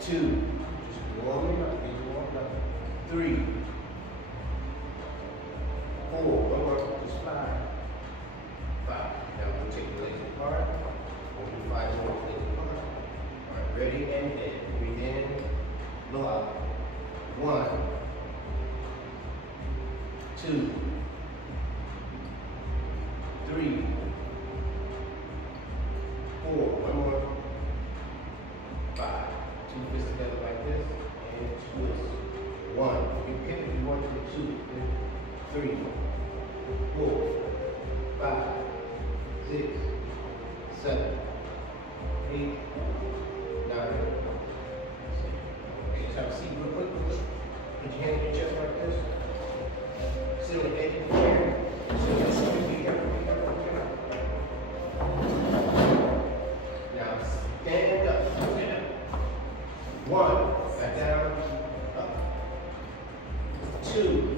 2. Just warming up, get you warmed up. 3, 4, one more, just 5. 5. Now we'll take the legs apart. We'll do 5 more legs apart. Alright, ready and dead. Breathe in, blow out. 1, 2, 3, 4, one more, 5. 2 fists together like this, and twist. 1. You can if you want to. 2, 3, 4, 5, 6, 7, 8, 9. Okay, just have a seat real quick. Put your hand in your chest like this. Sit on the edge of the chair. Now stand up. Stand up. 1. Back down. Up. 2.